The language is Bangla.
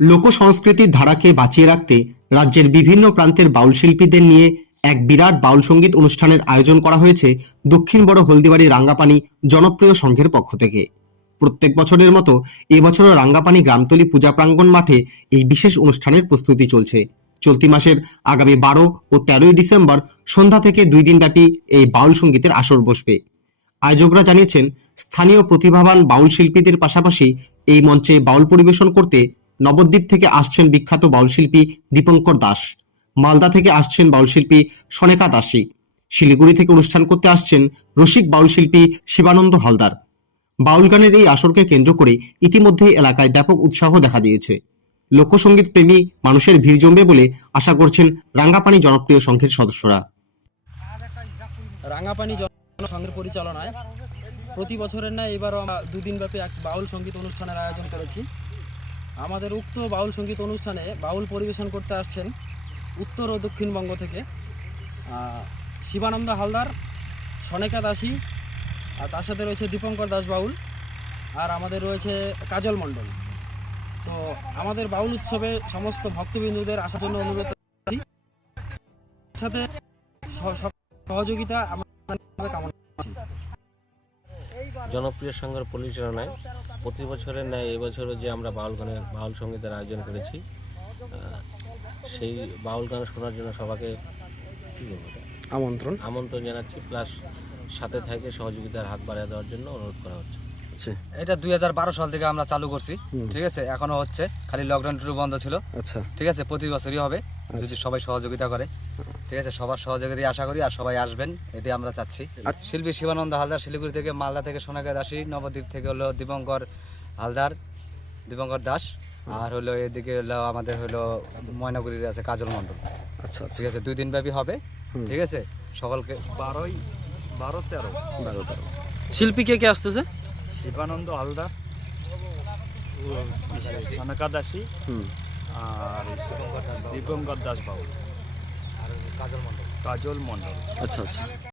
লোক সংস্কৃতির ধারাকে বাঁচিয়ে রাখতে রাজ্যের বিভিন্ন প্রান্তের বাউল শিল্পীদের নিয়ে এক বিরাট বাউল সঙ্গীত অনুষ্ঠানের আয়োজন করা হয়েছে দক্ষিণ বড় হলদিবাড়ি রাঙ্গাপানি জনপ্রিয় সংঘের পক্ষ থেকে। প্রত্যেক বছরের মতো এবছরও রাঙ্গাপানি গ্রামতলী পূজা প্রাঙ্গণ মাঠে এই বিশেষ অনুষ্ঠানের প্রস্তুতি চলছে। চলতি মাসের আগামী 12 ও 13 ডিসেম্বর সন্ধ্যা থেকে 2 দিনব্যাপী এই বাউল সঙ্গীতের আসর বসবে। আয়োজকরা জানিয়েছেন, স্থানীয় প্রতিভাবান বাউল শিল্পীদের পাশাপাশি এই মঞ্চে বাউল পরিবেশন করতে নবদ্বীপ থেকে আসছেন বিখ্যাত বাউল শিল্পী দীপঙ্কর দাস, মালদা থেকে আসছেন বাউল শিল্পী সনেকা দাসী, শিলিগুড়ি থেকে অনুষ্ঠান করতে আসছেন রসিক বাউল শিল্পী শিবানন্দ হালদার। বাউল গানের এই আসরকে কেন্দ্র করে ইতিমধ্যেই এলাকায় ব্যাপক উৎসাহ দেখা দিয়েছে। লোকসঙ্গীত প্রেমী মানুষের ভিড় জমবে বলে আশা করছেন রাঙ্গাপানি জনপ্রিয় সংঘের সদস্যরা। রাঙ্গাপানি সংঘের পরিচালনায় প্রতি বছরের ন্যায় এবারও আমরা 2 দিনব্যাপী এক বাউল সঙ্গীত অনুষ্ঠানের আয়োজন করেছি। আমাদের উক্ত বাউল সঙ্গীত অনুষ্ঠানে বাউল পরিবেশন করতে আসছেন উত্তর ও দক্ষিণবঙ্গ থেকে শিবানন্দ হালদার, সনেকা দাসী, আর তার সাথে রয়েছে দীপঙ্কর দাস বাউল, আর আমাদের রয়েছে কাজল মণ্ডল। তো আমাদের বাউল উৎসবে সমস্ত ভক্তবিন্দুদের আসার জন্য অনুরোধ করি, সাথে সহযোগিতা আমরা কামনা করছি। জনপ্রিয় সংঘের পরিচালনায় প্রতি বছরের ন্যায় এবছরও যে আমরা বাউল সঙ্গীতের আয়োজন করেছি, সেই বাউল গান শোনার জন্য সবাইকে আমন্ত্রণ জানাচ্ছি, প্লাস সাথে থেকে সহযোগিতার হাত বাড়িয়ে দেওয়ার জন্য অনুরোধ করা হচ্ছে। এটা 2012 সাল থেকে আমরা চালু করছি, ঠিক আছে, এখনো হচ্ছে, খালি লকডাউন টু বন্ধ ছিল। আচ্ছা, ঠিক আছে, প্রতি বছরই হবে যদি সবাই সহযোগিতা করে। ঠিক আছে, সবার সহযোগিতা আশা করি, আর সবাই আসবেন এটাই আমরা চাচ্ছি। শিল্পী শিবানন্দ হালদার শিলিগুড়ি থেকে, মালদা থেকে সনেকা দাসী, নবদ্বীপ থেকে হলো দীপঙ্কর হালদার, দীপঙ্কর দাস, আর হলো এদিকে হলো আমাদের হলো ময়নাগুড়ির আছে কাজল মণ্ডল। আচ্ছা, ঠিক আছে, 2 দিন ব্যাপী হবে। ঠিক আছে, সকলকে 12-13 শিল্পী কে আসতেছে? শিবানন্দ হালদার, সনেকা দাসী, আর দীপঙ্কর দাস বাবু, কাজল মণ্ডল। কাজল মণ্ডল। আচ্ছা।